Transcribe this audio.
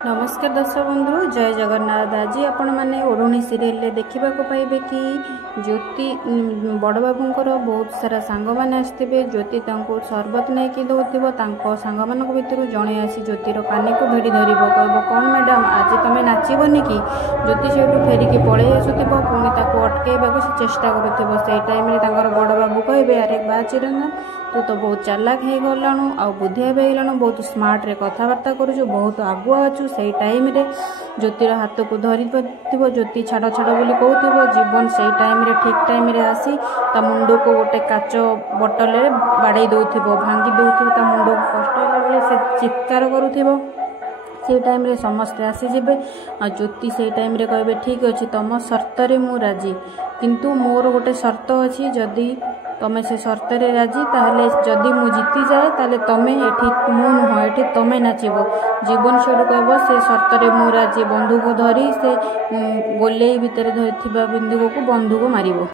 नमस्कार दर्शक बंधु जय जगन्नाथ। आज आपण मैंने ओढ़णी सीरियल देखा पाइबे कि ज्योति बड़ बाबूंकर बहुत सारा सांग मैंने आसते ज्योति सरबत नहीं दौथो सांग मान भर जड़े आसी ज्योतिर कानी को भिड़ी धर कह कौन मैडम आज तुम नाचबनी कि ज्योति से फेरिकी पलि आसुव पुणी अटकैवा से चेष्टा करुव से टाइम बड़ बाबू कहे अरे बा चिरंजन तू तो बहुत चालाक हो गलाणु आ बुद्धिया होगलाणु बहुत स्मार्ट रे कथबार्ता करूँ बहुत आगुआ अच्छु से टाइम रे ज्योतिर हाथ को धरी ज्योति छाड़ छाड़ बोली कहूब जीवन से टाइम रे ठीक टाइम रे आसी ता मुंड को गोटे काच बोतल बाड़े दौथ भांगी दौथ मुंड को कष्ट लगे से चित्कार करुव से टाइम रे समस्ते आसीजे आ ज्योति से टाइम रे कहे ठीक अच्छे तुम सर्त मु राजी किंतु मोर गोटे शर्त अच्छी जदि तमें से शर्त राजी ताहले जदि मु जीती जाए ताले तमें एठी मु नुह एठी तमें नाचब जीवन से कह से शर्त मु राजी बंधुक धरी से गोलेई भितर धरी बंधुक को बंधुक मारिबो।